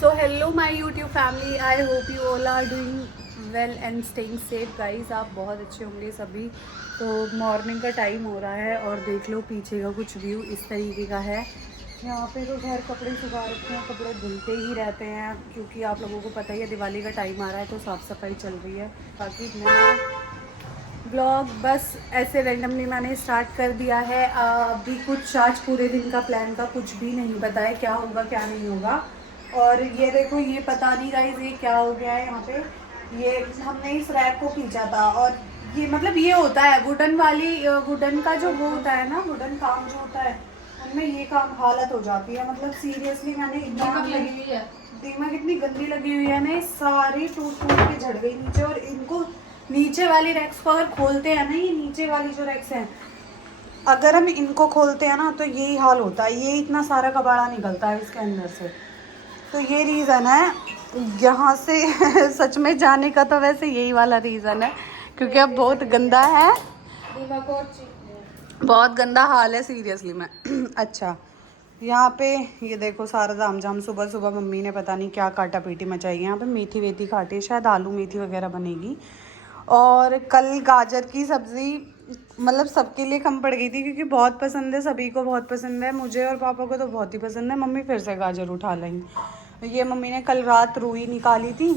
So hello my YouTube family, I hope you all are doing well and staying safe guys. आप बहुत अच्छे होंगे सभी। तो मॉर्निंग का टाइम हो रहा है और देख लो पीछे का कुछ व्यू इस तरीके का है। यहाँ पे तो घर कपड़े सुखा रखे हैं, कपड़े धुलते ही रहते हैं क्योंकि आप लोगों को पता ही है दिवाली का टाइम आ रहा है तो साफ़ सफाई चल रही है। बाकी मैं ब्लॉग बस ऐसे रैंडमली मैंने स्टार्ट कर दिया है। अभी कुछ आज पूरे दिन का प्लान का कुछ भी नहीं पता है, क्या होगा क्या नहीं होगा। और ये देखो, ये पता नहीं गाइस ये क्या हो गया है यहाँ पे। ये हमने इस रैक को खींचा था और ये मतलब ये होता है वुडन वाली, वुडन का जो वो होता है ना, वुडन काम जो होता है उनमें ये काम हालत हो जाती है। मतलब सीरियसली मैंने दीमक लगी हुई है। दीमक इतनी गंदी लगी हुई है ना, सारी टूट टूट के झड़ गई नीचे। और इनको नीचे वाली रैक्स को अगर खोलते हैं ना, ये नीचे वाली जो रैक्स हैं अगर हम इनको खोलते हैं ना तो यही हाल होता है। ये इतना सारा कबाड़ा निकलता है इसके अंदर से। तो ये रीज़न है यहाँ से सच में जाने का, तो वैसे यही वाला रीज़न है क्योंकि अब बहुत गंदा है, बहुत गंदा हाल है सीरियसली में। अच्छा, यहाँ पे ये देखो सारा दाम जाम। सुबह सुबह मम्मी ने पता नहीं क्या काटा पीटी मचाई है। यहाँ पे मेथी वेथी काटी है, शायद आलू मेथी वगैरह बनेगी। और कल गाजर की सब्ज़ी मतलब सबके लिए कम पड़ गई थी क्योंकि बहुत पसंद है, सभी को बहुत पसंद है, मुझे और पापा को तो बहुत ही पसंद है। मम्मी फिर से गाजर उठा लेंगी। ये मम्मी ने कल रात रूई निकाली थी,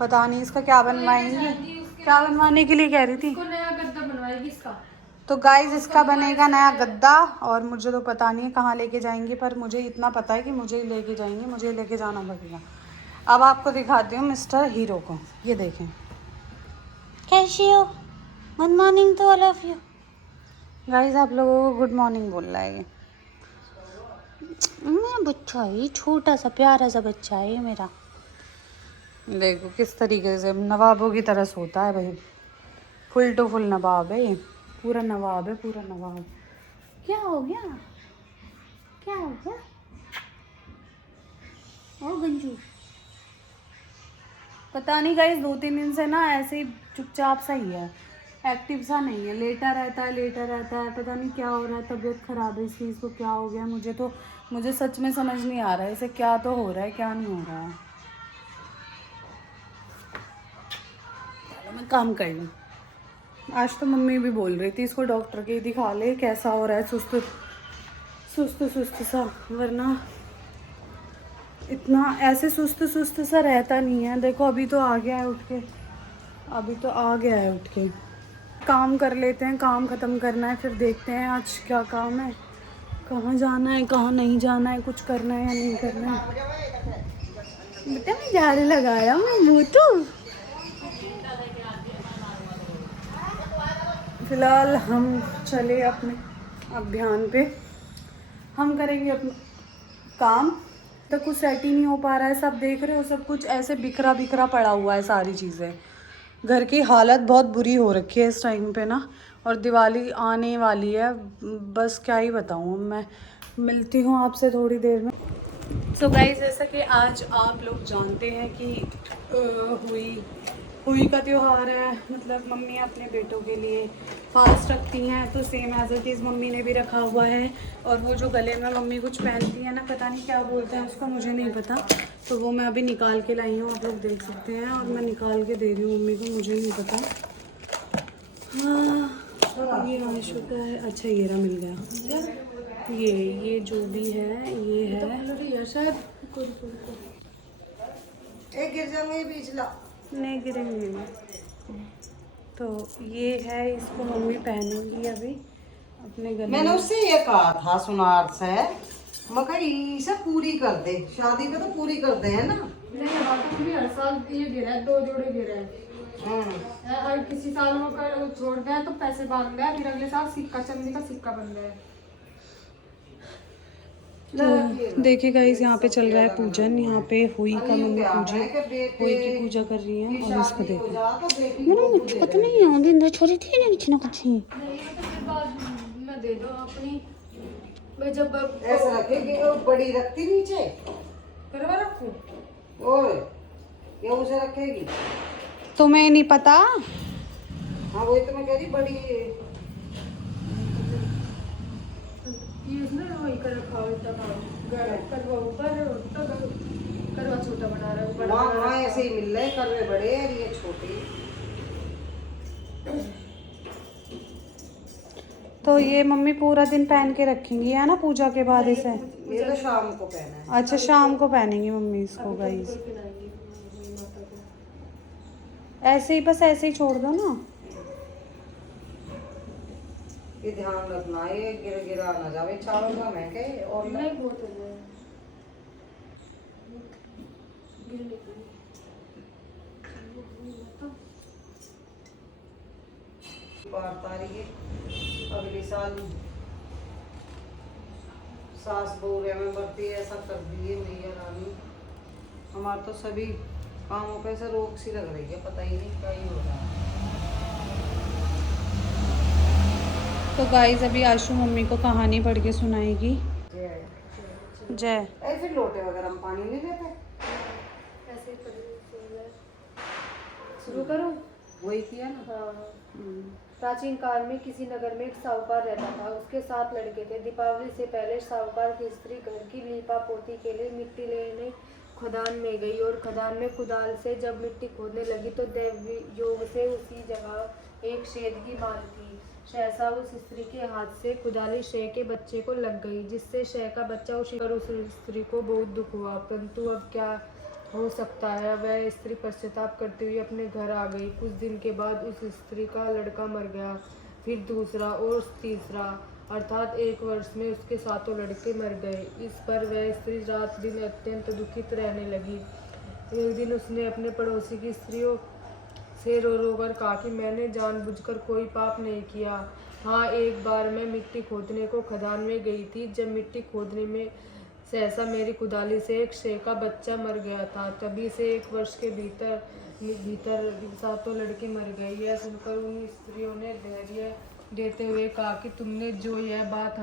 पता नहीं इसका क्या बनवाएंगी, क्या बनवाने के लिए कह रही थी। नया गद्दा बनवाएगी इसका। तो गाइज इसका बनेगा नया गद्दा। और मुझे तो पता नहीं है कहाँ लेके जाएंगी, पर मुझे इतना पता है कि मुझे ही लेके जाएंगे, मुझे लेके जाना पड़ेगा। अब आपको दिखाती हूँ मिस्टर हीरो को। ये देखें, कैसी हो, good morning to all of you. Guys आप लोगों को गुड मॉर्निंग बोल रहा है ये। मैं बच्चा है, छोटा सा प्यारा सा बच्चा है ये मेरा। देखो किस तरीके से नवाबों की तरह सोता है भाई, फुल टू फुल नवाब है ये, पूरा नवाब है, पूरा नवाब। क्या हो गया, क्या हो गया ओ गंजू? पता नहीं गाइस 2-3 दिन से ना ऐसे ही चुपचाप सा ही है, एक्टिव सा नहीं है, लेटा रहता है, लेटा रहता है। पता नहीं क्या हो रहा है, तबीयत खराब है इसकी, इसको क्या हो गया। मुझे सच में समझ नहीं आ रहा है इसे क्या तो हो रहा है क्या नहीं हो रहा है। चलो मैं काम कर लूँ। आज तो मम्मी भी बोल रही थी इसको डॉक्टर के दिखा ले, कैसा हो रहा है, सुस्त सुस्त सुस्त सा, वरना इतना ऐसे सुस्त सुस्त सा रहता नहीं है। देखो अभी तो आ गया है उठ के, अभी तो आ गया है उठ के। काम कर लेते हैं, काम ख़त्म करना है, फिर देखते हैं आज क्या काम है, कहाँ जाना है कहाँ नहीं जाना है, कुछ करना है या नहीं करना है। बेटा मैं झाड़ू लगाया, मैं मोटू। फिलहाल हम चले अपने अभियान पे, हम करेंगे अपना काम। तो कुछ सेट ही नहीं हो पा रहा है, सब देख रहे हो, सब कुछ ऐसे बिखरा बिखरा पड़ा हुआ है सारी चीज़ें। घर की हालत बहुत बुरी हो रखी है इस टाइम पे ना। और दिवाली आने वाली है, बस क्या ही बताऊँ। मैं मिलती हूँ आपसे थोड़ी देर में। सो गाइस, जैसा कि आज आप लोग जानते हैं कि हुई का त्यौहार है। मतलब मम्मी अपने बेटों के लिए फास्ट रखती हैं, तो same as it is mummy ने भी रखा हुआ है। और वो जो गले में मम्मी कुछ पहनती है ना, पता नहीं क्या बोलते हैं उसको, मुझे नहीं पता। तो वो मैं अभी निकाल के लाई हूँ, आप लोग देख सकते हैं। और मैं निकाल के दे रही हूँ मम्मी को, मुझे नहीं पता। हाँ ये आशु का है। अच्छा ये रहा, मिल गया। ये जो भी है ये है शायद। एक गिर जाएंगे बीच ला। नहीं गिरेंगे नहीं। तो ये है, इसको मम्मी पहनेंगी अभी अपने गले मैंने में। उससे ये कहा था सुनार से, मैं कहा इसे पूरी कर दे, शादी पे तो पूरी करते हैं ना। नहीं बाकी भी हर साल ये गिरा है, 2 जोड़े गिरे हैं। और किसी साल वो कर छोड़ दिया तो पैसे बांध दिया, फिर अगले साल सिक्का, चांदी का सिक्का बन गया है। तो देखिए गाइस, यहाँ पे चल रहा है पूजन। यहाँ पे हुई का मम्मी हुई की पूजा कर रही है। और इसको देखो, मुझको तो नहीं आगे अंदर छोड़ी थी ना कुछ ना कुछ ही। नहीं तो फिर बाद में दे दो अपनी, मैं जब ऐसे रखेगी, वो बड़ी रखती नीचे करवा रखूं। और ये उसे रखेगी। तुम्हें नहीं पता? हाँ वही तो मैं कह रही, बड़ी ये इसमें वही कर रखा हो, तब करवा ऊपर, तब करवा रहा है, बड़ा वहाँ बड़ा वहाँ ऐसे ही मिल रहे, कर रहे बड़े और ये छोटे। तो ये मम्मी पूरा दिन पहन के रखेंगी है ना पूजा के बाद इसे? ये तो शाम को पहना है। अच्छा शाम को पहनेंगी मम्मी इसको गाइस। कोई पहनाएंगे भोले माता को। ऐसे ही बस ऐसे ही छोड़ दो ना। ये ध्यान रखना ये गिर गिरा ना जावे, चावल का महके और नहीं बहुत हो जाए, गिर निकली। बार तारीख अगले साल सास बहू में बढ़ती है, ऐसा कर दिए मैया रानी। हमारे तो सभी कामों पे से रोक सी लग रही है, पता ही नहीं क्या ही हो रहा है। तो गाइस अभी आशु मम्मी को कहानी पढ़ के सुनाएगी। जय। ऐसे लोटे वगैरह में पानी नहीं लेते, ऐसे ही पढ़ शुरू करूँ? वही किया ना। हाँ। प्राचीन काल में किसी नगर में एक साहूकार रहता था। उसके 7 लड़के थे। दीपावली से पहले साहूकार की स्त्री घर की लीपा पोती के लिए मिट्टी लेने खदान में गई और खदान में कुदाल से जब मिट्टी खोदने लगी तो दैव योग से उसी जगह एक शेर की बाल थी। सहसा उस स्त्री के हाथ से कुदाली शेर के बच्चे को लग गई, जिससे शेर का बच्चा उसी पर उस स्त्री को बहुत दुख हुआ। परंतु अब क्या हो सकता है, वह स्त्री पश्चाताप करते हुए अपने घर आ गई। कुछ दिन के बाद उस स्त्री का लड़का मर गया, फिर दूसरा और तीसरा, अर्थात 1 वर्ष में उसके 7 लड़के मर गए। इस पर वह स्त्री रात दिन अत्यंत दुखित रहने लगी। एक दिन उसने अपने पड़ोसी की स्त्रियों से रो रो कर कहा कि मैंने जानबूझकर कोई पाप नहीं किया। हाँ, एक बार मैं मिट्टी खोदने को खदान में गई थी। जब मिट्टी खोदने में सहसा मेरी कुदाली से एक शेर का बच्चा मर गया था। तभी से 1 वर्ष के भीतर 7 लड़के मर गए। यह सुनकर उन स्त्रियों ने धैर्य देते हुए कहा कि तुमने जो यह बात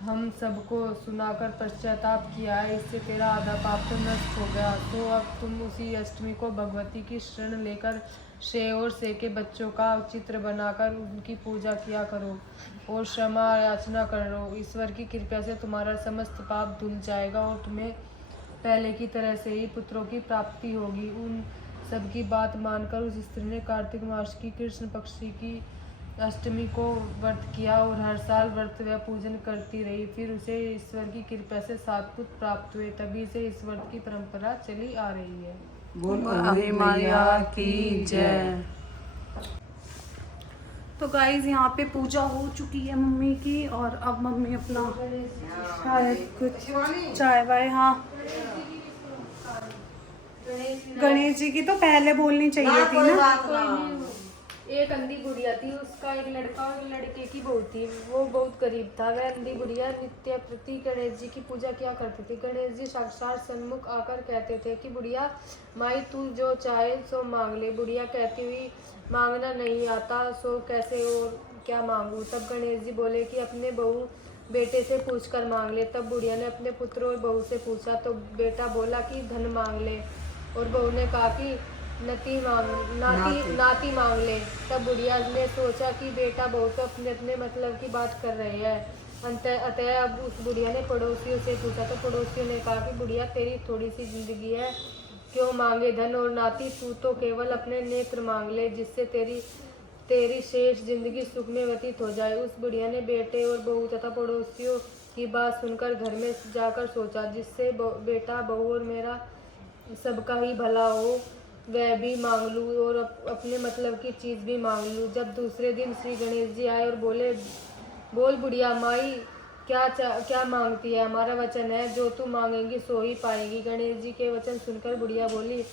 हम सबको सुनाकर पश्चाताप किया है, इससे तेरा आधा पाप तो नष्ट हो गया। तो अब तुम उसी अष्टमी को भगवती की शरण लेकर शेर और शेर के बच्चों का चित्र बनाकर उनकी पूजा किया करो और क्षमा याचना करो। ईश्वर की कृपा से तुम्हारा समस्त पाप धुल जाएगा और तुम्हें पहले की तरह से ही पुत्रों की प्राप्ति होगी। उन सबकी बात मानकर उस स्त्री ने कार्तिक मास की कृष्ण पक्ष की अष्टमी को व्रत किया और हर साल व्रत व पूजन करती रही। फिर उसे ईश्वर की कृपा से 7 पुत्र प्राप्त हुए। तभी से इस व्रत की परंपरा चली आ रही है। बोल मैया की जय। तो गाइज यहाँ पे पूजा हो चुकी है मम्मी की और अब मम्मी अपना शायद कुछ चाय वाय। हाँ, गणेश जी की तो पहले बोलनी चाहिए थी ना। एक अंधी बुढ़िया थी, उसका एक लड़का और एक लड़के की बहू थी। वो बहुत गरीब था। वह अंधी बुढ़िया नित्य प्रति गणेश जी की पूजा किया करती थी। गणेश जी साक्षात सन्मुख आकर कहते थे कि बुढ़िया माई तू जो चाहे सो मांग ले। बुढ़िया कहती हुई मांगना नहीं आता सो कैसे और क्या मांगू। तब गणेश जी बोले कि अपने बहू बेटे से पूछ कर मांग ले। तब बुढ़िया ने अपने पुत्र और बहू से पूछा तो बेटा बोला कि धन मांग ले और बहू ने कहा कि नाती मांग ले। तब बुढ़िया ने सोचा कि बेटा बहू तो अपने अपने मतलब की बात कर रहे हैं। अतः अब उस बुढ़िया ने पड़ोसियों से पूछा तो पड़ोसियों ने कहा कि बुढ़िया तेरी थोड़ी सी जिंदगी है, क्यों मांगे धन और नाती, तू तो केवल अपने नेत्र मांग ले जिससे तेरी शेष जिंदगी सुख में व्यतीत हो जाए। उस बुढ़िया ने बेटे और बहू तथा पड़ोसियों की बात सुनकर घर में जाकर सोचा जिससे बेटा बहू और मेरा सबका ही भला हो वह भी मांग लूँ और अपने मतलब की चीज़ भी मांग लूँ। जब दूसरे दिन श्री गणेश जी आए और बोले बोल बुढ़िया माई क्या मांगती है, हमारा वचन है जो तू मांगेंगी सो ही पाएगी। गणेश जी के वचन सुनकर बुढ़िया बोली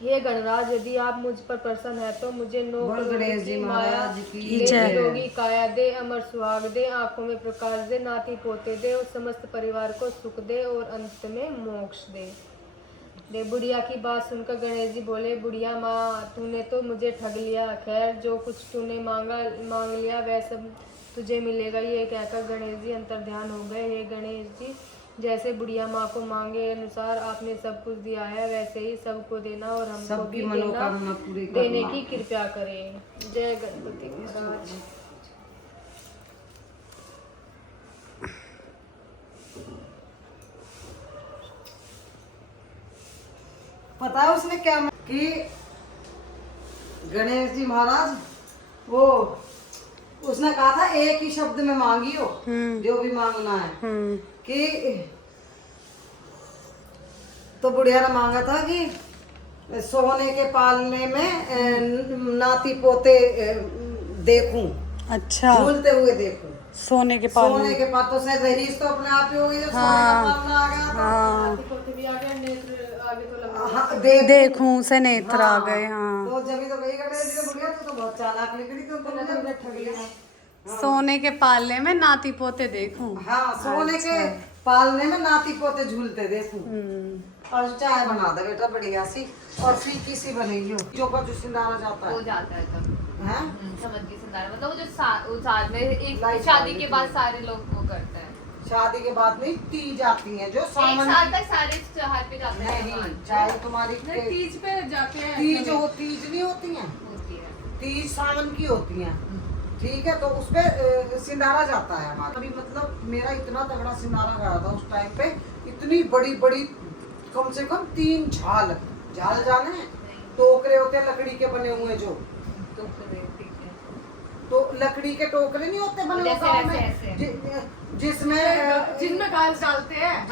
हे गणराज यदि आप मुझ पर प्रसन्न है तो मुझे 9 गणेश जी महाराज की दे, निरोगी काया दे, अमर सुहाग दे, आंखों में प्रकाश दे, नाती पोते दे और समस्त परिवार को सुख दे और अंत में मोक्ष दे। बुढ़िया की बात सुनकर गणेश जी बोले बुढ़िया माँ तूने तो मुझे ठग लिया। खैर जो कुछ तूने मांग लिया वह सब तुझे मिलेगा। ये कहकर गणेश जी अंतर्ध्यान हो गए। हे गणेश जी जैसे बुढ़िया माँ को मांगे अनुसार आपने सब कुछ दिया है वैसे ही सबको देना और हमको भी देने की कृपा करें। जय गणपति महाराज। पता है उसने क्या कि गणेश जी महाराज वो उसने कहा था एक ही शब्द में मांगियो जो भी मांगना है कि तो बुढ़िया ने मांगा था कि सोने के पालने में नाती पोते देखूं, अच्छा, झूलते हुए देखूं। सोने के सोने के पाल तो शायद रहीस तो अपने आप ही हो गई जब सोने का पालना आ गया था। हाँ, पोते भी आ गया, नेत्र आगे तो लंबा। हाँ, देखूं से नेत्र आ गए। हाँ, तो जब तो कही गणेश जी ने बुढ़िया तो बहुत चालाक निकली तो तुमने ठग लिया। सोने के पालने में नाती पोते देखूं। हाँ, सोने के पालने में नाती पोते झूलते देखूं। और चाय बना दे बेटा बढ़िया सी और फीकी सी बनेगी जो का जो सिंदारा जाता है हो जाता है तब। हैं? समझ गई सिंदारा, मतलब वो जो साल में एक लाइफ शादी वाली के बाद सारे लोग वो करते हैं। शादी के बाद नहीं तीज आती है जो एक सावन साल तक सारे त्योहार पे जाते हैं नहीं भगवान। चाहे तुम्हारी तीज पे जाते हैं। तीज नहीं होती है, होती है। तीज सावन की होती है, ठीक है। तो उसपे सिंदारा जाता है हमारा। अभी मतलब मेरा इतना तगड़ा सिंदारा गया था उस टाइम पे, इतनी बड़ी बड़ी कम से कम 3 झाल जाने हैं, टोकरे होते हैं लकड़ी के बने हुए जो, तो फिर ठीक है। तो लकड़ी के टोकरे नहीं होते बने हुए जैसे गाँव ऐसे में ऐसे। जिसमें जिनमें घास डालते हैं।